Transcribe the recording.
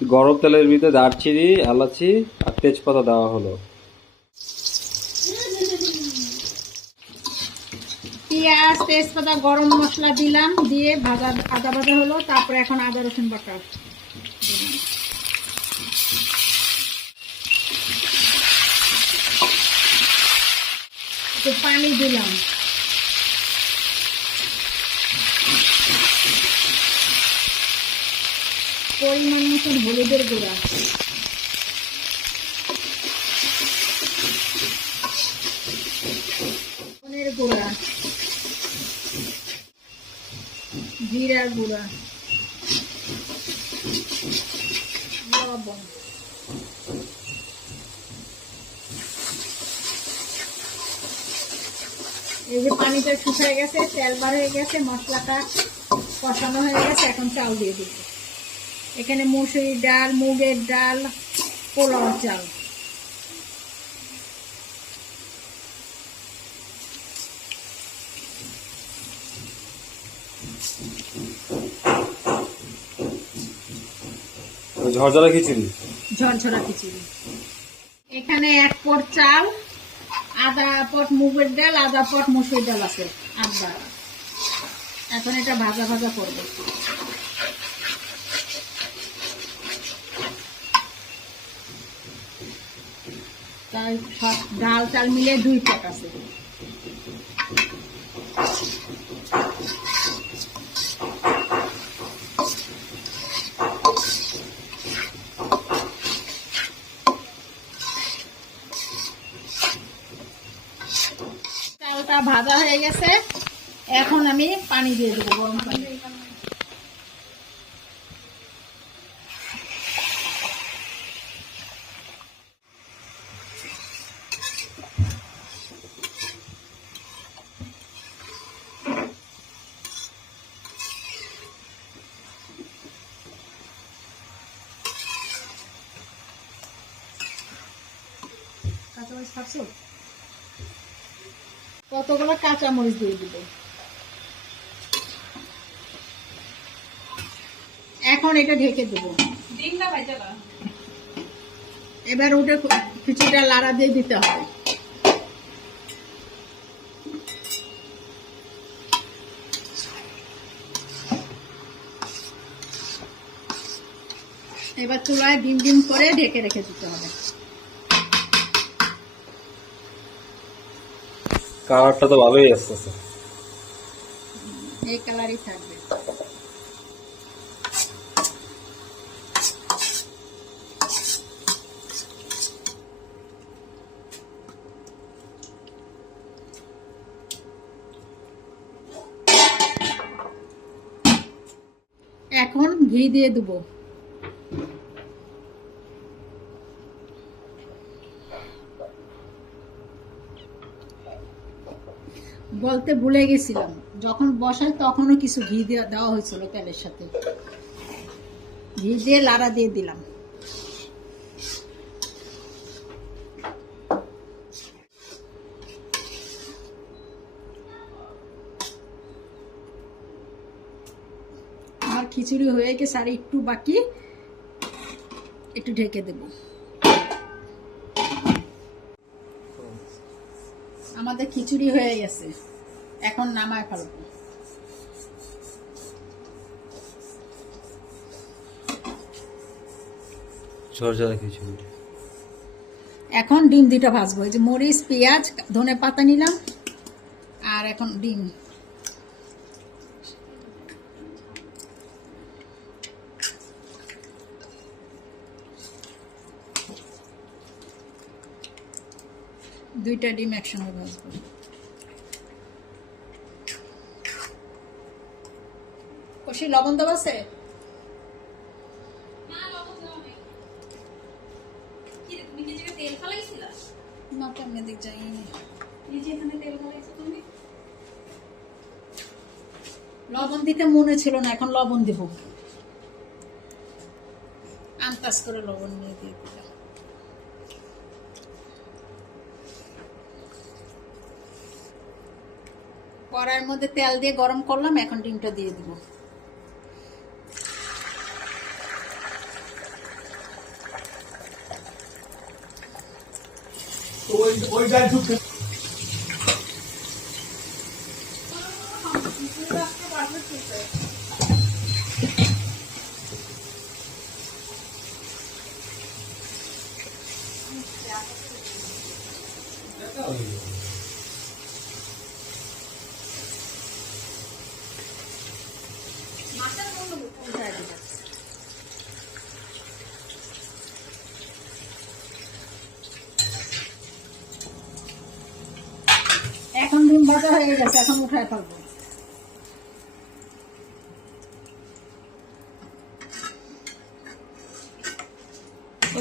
গরম তেলের ভিতরে দারচিনি, এলাচি আর তেজপাতা দেওয়া হলো পেঁয়াজ, তেজপাতা, গরম মশলা দিলাম, দিয়ে ভাজা, আদা ভাজা হলো, তারপরে এখন আদা, রসুন বাটা। পানি দিলাম পরিমাণ মতন হলুদের গুঁড়া। গুঁড়া। জিরা গুঁড়া। লবণ। এই যে পানিটা শুকায় গেছে, তেল বার হয়ে গেছে, মশলাটা কষানো হয়ে গেছে, এখন চাল দিয়ে দিব এখানে মুসুরির ডাল মুগের ডাল পোলাও চাল। ঝরঝরা খিচুড়ি? ঝরঝরা খিচুড়ি। এখানে এক পট চাল আধা পট মুগের ডাল আধা পট মুসুর ডাল আছে আধা এখন এটা ভাজা ভাজা করব। ডাল, চাল মিলে দুই পট আছে। ভাজা হয়ে গেছে। এখন আমি পানি দিয়ে দেবো গরম পানি। কাঁচামরিচ খাচ্ছো? কতগুলো কাঁচামরিচ দিয়ে দিব? এখন এটা ঢেকে দেব। এবার ওটা কিছুটা লাড়া দিয়ে দিতে হবে। এবার চুলায় ডিম ডিম করে ঢেকে রেখে দিতে হবে। কালারটা তো ভালোই আসতেছে। এই কালারই থাকবে। এখন ঘি দিয়ে দেবো বলতে ভুলে গেছিলাম। যখন বসাই তখনও কিছু ঘি দেওয়া দেওয়া হয়েছিল তেলের সাথে। ঘি দিয়ে লাড়া দিয়ে দিলাম। আমার খিচুড়ি হয়ে গেছে, আর একটু বাকি একটু ঢেকে দেব। আমাদের খিচুড়ি হয়ে গেছে। এখন নামায় ফেল। এখন ডিম দুটো ভাজবো। এই যে মরিচ পেঁয়াজ ধনে পাতা নিলাম আর এখন ডিম। দুইটা ডিম একসঙ্গে ভাজবো কষি লবণ দেওয়া আছে? না তো আমি এদিক যাইনি। লবণ দিতে মনে ছিল না এখন লবণ দিব। আন্দাজ করে লবণ নিয়ে দিয়ে দিলাম। কড়াইয়ের মধ্যে তেল দিয়ে গরম করলাম এখন ডিমটা দিয়ে দিব Thank you. 我再还一点再看不出来效果不